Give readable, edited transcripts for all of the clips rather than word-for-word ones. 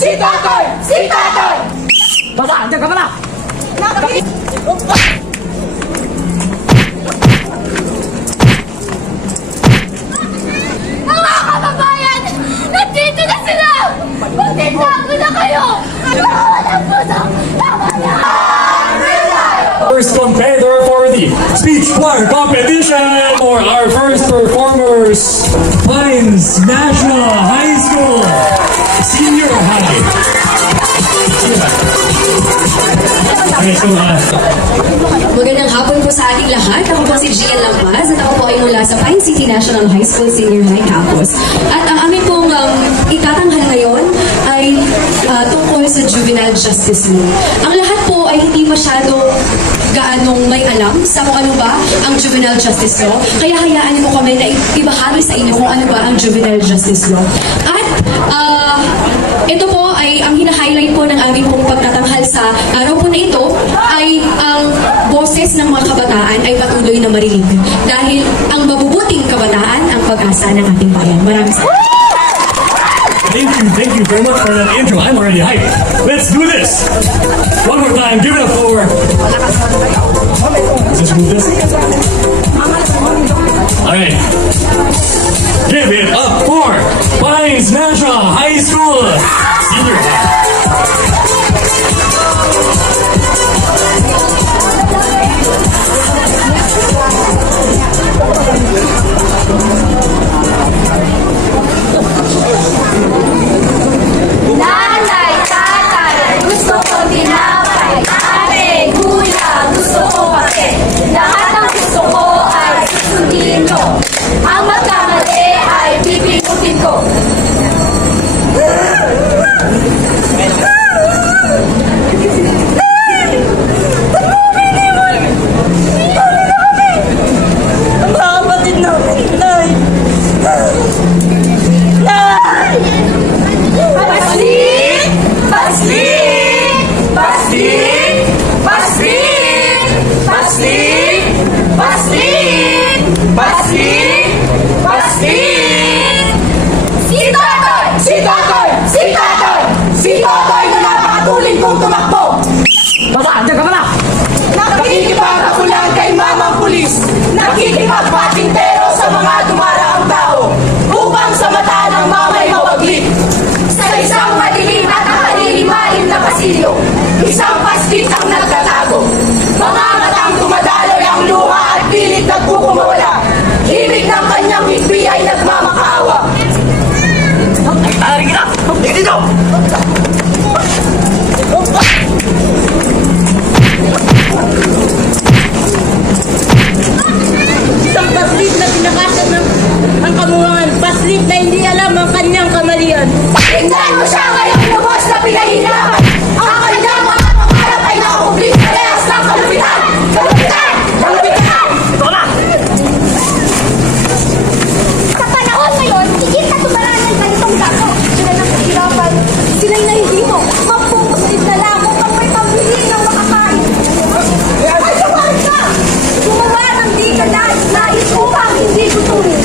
Si Totoy! Si Totoy! Basta, andyan ka pala! Mga kababayan! Nandito na sila! Magtitago na kayo! Walang puso! Tama na! First competitor for the speech choir competition for our first performers, Pines National High School Senior High. Okay, so, magandang hapon po sa ating lahat. Ako po si Gian Lampaz at ako po ay mula sa Pine City National High School Senior High Campus. At ang aming pong itatanghal ngayon ay tungkol sa juvenile justice law. Ang lahat po ay hindi masyado gaanong may alam sa kung ano ba ang juvenile justice law. Kaya hayaan niyo po kami na ibahagi sa inyo kung ano ba ang juvenile justice law. At ito po ay ang hina-highlight po ng aming pong pagtatanghal sa araw po na ito ay ang boses ng mga kabataan ay patuloy na marinig. Dahil ang mabubuting kabataan ang pag-asa ng ating bayan. Maraming salamat. Thank you very much for that intro. I'm already hyped. Let's do this. One more time. Give it up for. Let's just move this. All right. Give it up for Pines National High School Senior High. Nanay, tatay, gusto ko tinapay. Ate, kuya, gusto ko kape. Lahat ng gusto ko ay susundin nyo. Ang magkamali ay pipindutin ko. Ang mga kapatid namin, Nay! Nay! Paslit! Paslit! Paslit! Paslit! Paslit! Paslit! Paslit! Paslit! Si Totoy! Si Totoy! Si Totoy! Si Totoy na napakatuling kong tumakbo! Basta, andyan ka pala! Nakikipagkakulang kay mamang pulis. Nakikipagpatintero sa mga dumaraang tao upang sa mata ng mamay mawaglit. Sa isang madilim at nakalilimalim na pasilyo, isang paslit ang nagtatago. Mga matang dumadaloy ang luha at pilit nagkukumawala. Himig ng kanyang higbi ay nagmamakaawa. Ay, kita! Dito! Isang paslit na pinakasan ng ang kamuhangan. Paslit na hindi alam ang kanyang kamalian. Tingnan mo siya ngayong lubos na pinahirapan. Ang kanyang mga pangarap ay nakakubli sa rehas ng kalupitan. Kalupitan! Kalupitan! Ito na! Sa panahon ngayon, higit na tumalaan ng ganitong dako. Sila ng kahirapan. Sila'y nahihimo. Mapupusit na lang upang may pambili ng makakain. Ay, sumalit ka! Gumawa ng di ka nais upang hindi gutumin.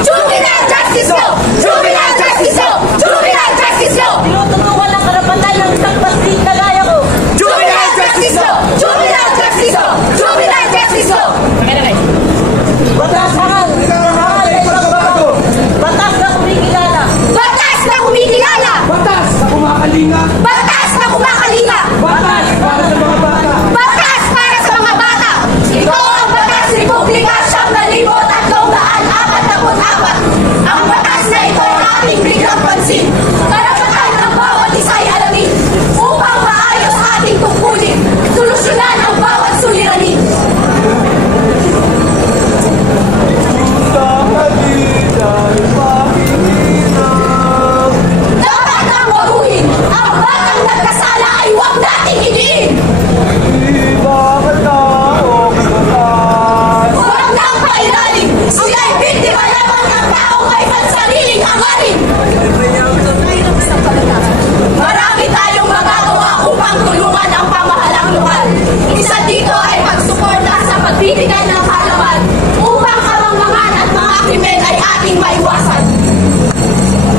Juvenile justice law! Juvenile justice law! Juvenile justice law! pala! Batas na kumakalinga! Batas na kumakalinga! Batas para sa mga bata! Batas para sa mga bata! Ito ang Batas Republika 9,344. Ang batas na ito ang ating biglang pansin. Karapatan ng bawat isa ay alamin upang maayos ating tungkulin. Solusyonan ang bawat suliranin. Dapat ang waruhin. Ang batang nagkasala ay huwag nating hidiin. Huwag nang pailalim. Sila'y biktima lamang ng taong may pansariling hangarin. Marami tayong magagawa upang tulungan ang pamahalang lokal. Isa dito ay pagsuporta sa pagbibigay ng halaman upang kamangmangan at mga krimen ay ating maiwasan.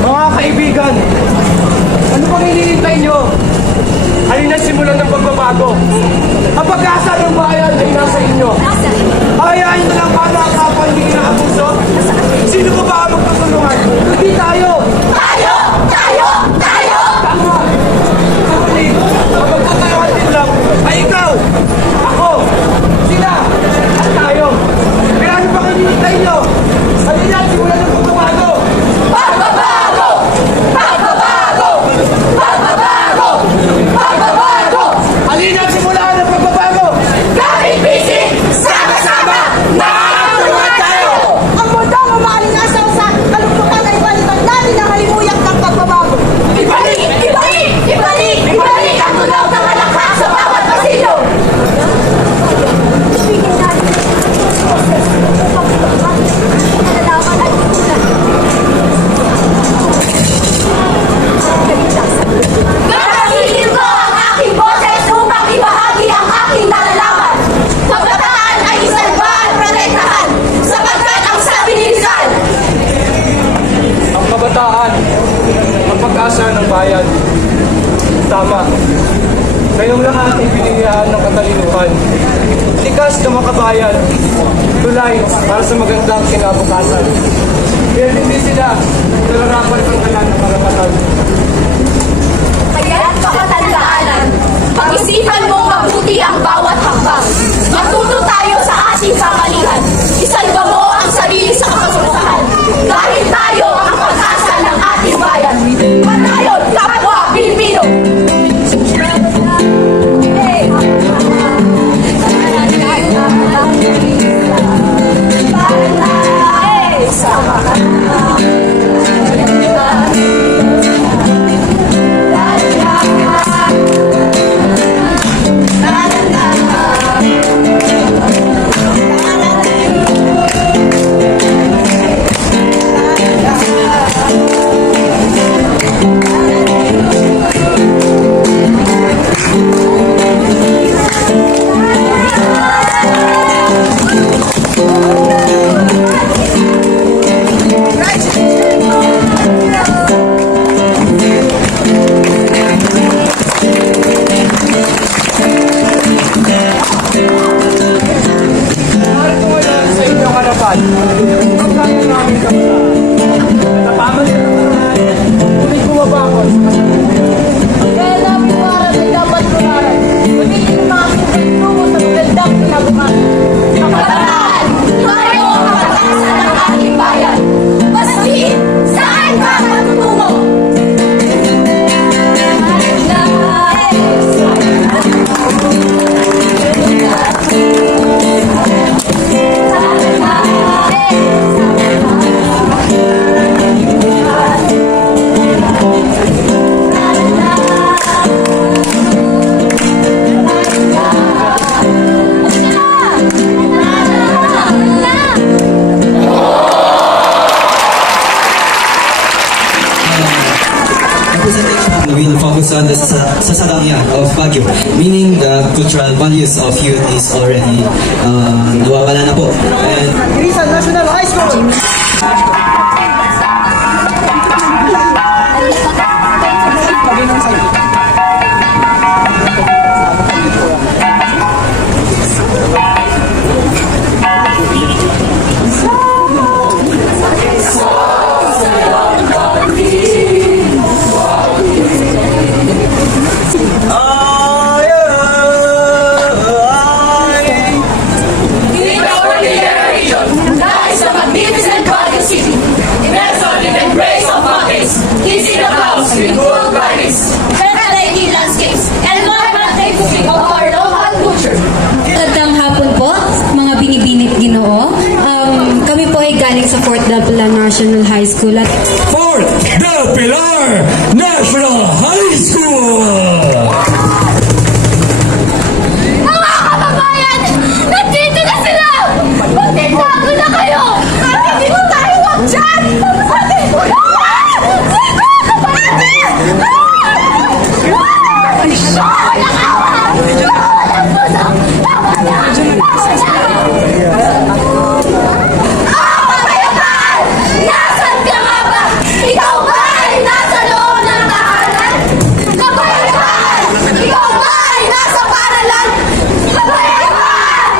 Mga kaibigan, ano pang hinihintay nyo? Halina simulan ng pagbabago. Ang pag-asa ng bayan ay nasa inyo. Ayayin mo lang paano ang kapwa hindi inaabuso? Sino ko ba ang magtutulungan? Hindi tayo! Tayo! Tayo! Tayo! Tama! Kapatid, ang magtutulungan din lang ay ikaw, ako, sila, at tayo. Kaya ano pang hinihintay nyo? Halina simulan ng pagbabago. Pagbabago! Pagbabago! Pagbabago! Pagbabago! Halina simulan ng pagbabago. Kahit busy, sama-sama, makakatulungan tayo! Ang mundong umaalingasaw sa kalungkutan ay balikan natin ang halimuyak ng pagbabago. Ibalik! Ibalik! Ibalik! Ibalik ang tunaw ng halakhak sa bawat pasilyo! Ibigin natin ang pagbabago ng nalalaman at itulan. Gagamitin ko ang aking boses upang ibahagi ang aking nalalaman. Kabataan ay isalba at protektahan sapagkat ang sabi ni Rizal, Ang kabataan, ang pag-asa ng bayan. Tama. Kayong lahat ay binigyan ng katalinuhan. Likas na makabayan. Tulay para sa magandang kinabukasan. Kaya hindi sila nalarapan ng kalan ng karapatan. kaya't pakatandaanan, pag-isipan mong mabuti ang bawat hakbang. Matuto tayo sa ating kamalian. Isalba mo ang sarili sa kasuluhan. Dahil tayo ang pag-asa ng ating bayan. Panayon, kapwa Pilipino! will focus on the sasadanya of Baguio, meaning the cultural values of youth is already nawawala na po. And Rizal National High School! world bodies, fascinating landscapes, and vibrant tapestry of our local culture. Magandang hapon po, mga binibinit Ginoo. Kami po ay galing sa Fort Del Pilar National High School at Fort Del Pilar National High School! Mga kababayan! Nandito na sila! Magtitago na kayo! Hindi mo tayo wag dyan! Nasaan ka nga ba? Ikaw ba ay nasa loob ng tahanan? Kabayaran! Ikaw ba ay nasa paralan? Kabayaran!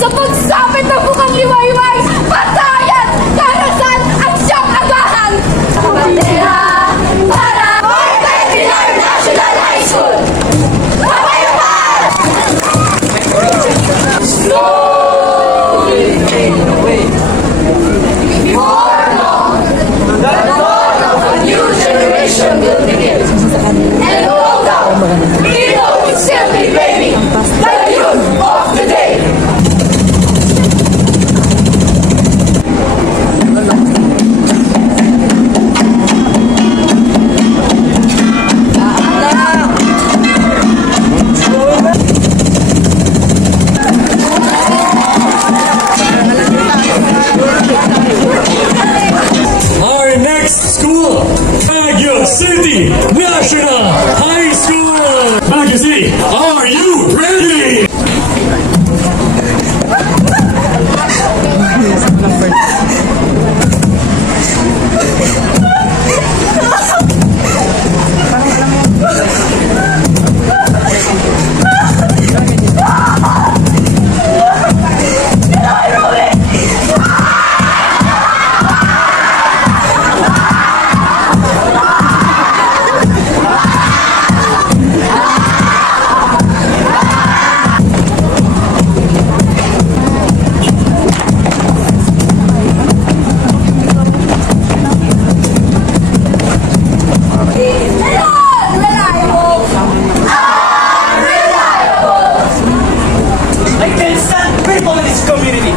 Sa pagsapit ng bukang liwayway, patayan, karasan at siyang agahan. Bandera para Fort Del Pilar National High School. Kapayapaan! Slowly fade away. Before long, the dawn of a new generation will begin. And no doubt, Ito will still be blaming the youth of today. Our next school, Baguio City National High School! Baguio City, are you ready? I can't stand people in this community.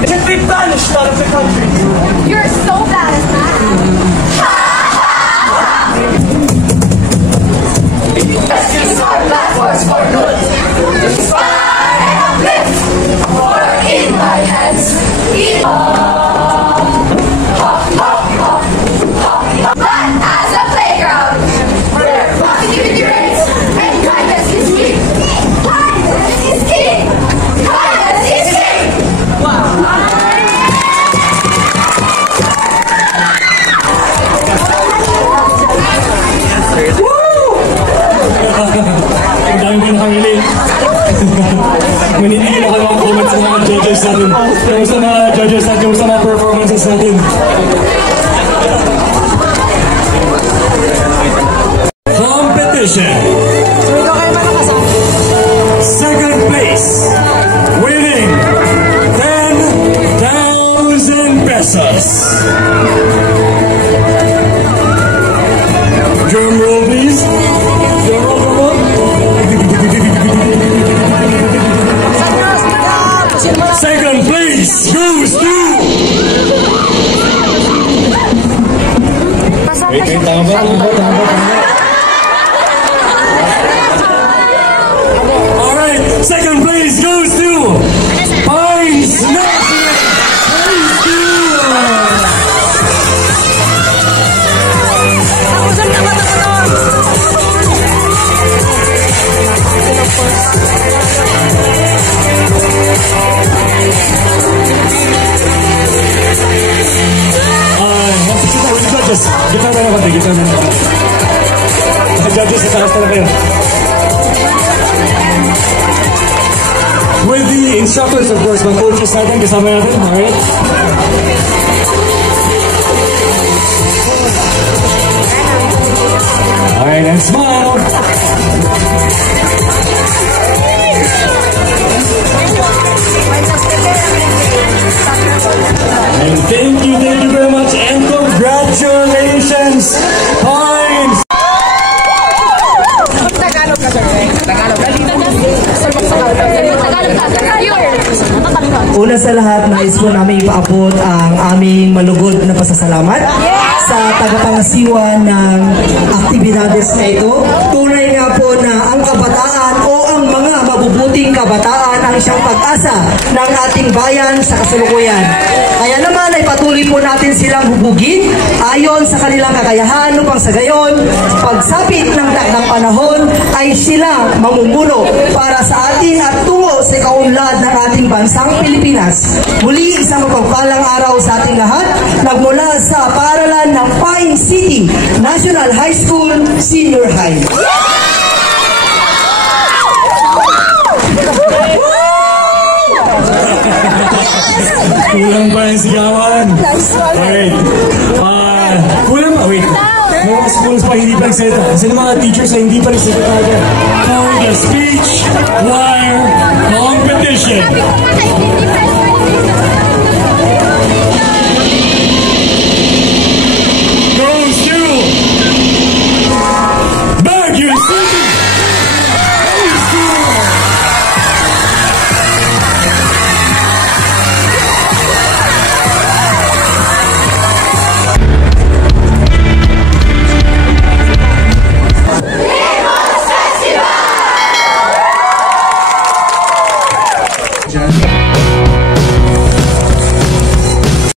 They should be banished out of the country. You're so bad at math. Rescues our platforms for good. To inspire and uplift. For in my hands, but as a playground, where positivity reigns and kindness is king. Kindness is king. Kindness is king. Ang dami ko nakangili. Manitigil ako ng comments sa mga judges natin. Yung sa mga judges natin, yung sa mga performances natin. Competition. Second place. Winning 10,000 pesos. Drum roll, please. Drum roll, drum roll. Second place goes to... Wait, tama ba? Alright, second place goes to... Pines National High School! Gitar na naman, gitar na naman. Judges, sa taas na kayo. With the instructors, of course, mga coaches natin, kasama natin. Alright? Alright, and smile. And thank you very much, and congratulations, Pines! Una sa lahat, nais po namin ipaabot ang aming malugod na pasasalamat sa tagapangasiwa ng aktibidades na ito. Tunay nga po na ang kabataan o ang mga mabubuting kabataan ang siyang pag-asa ng ating bayan sa kasalukuyan. Kaya naman ay patuloy po natin silang hubugin ayon sa kanilang kakayahan upang sa gayon, pagsapit ng takdang panahon ay sila mamumuno para sa atin at tungo sa kaunlad ng ating bansang Pilipinas. Muli, isang mapagpalang araw sa ating lahat, nagmula sa paaralan ng Pine City National High School Senior High. Kulang pa yung sigawan. Alright. Kulang pa, wait. May mga schools pa hindi pa nagsalita. Kasi ng mga teachers ay hindi pa nagsalita agad. For the speech choir competition.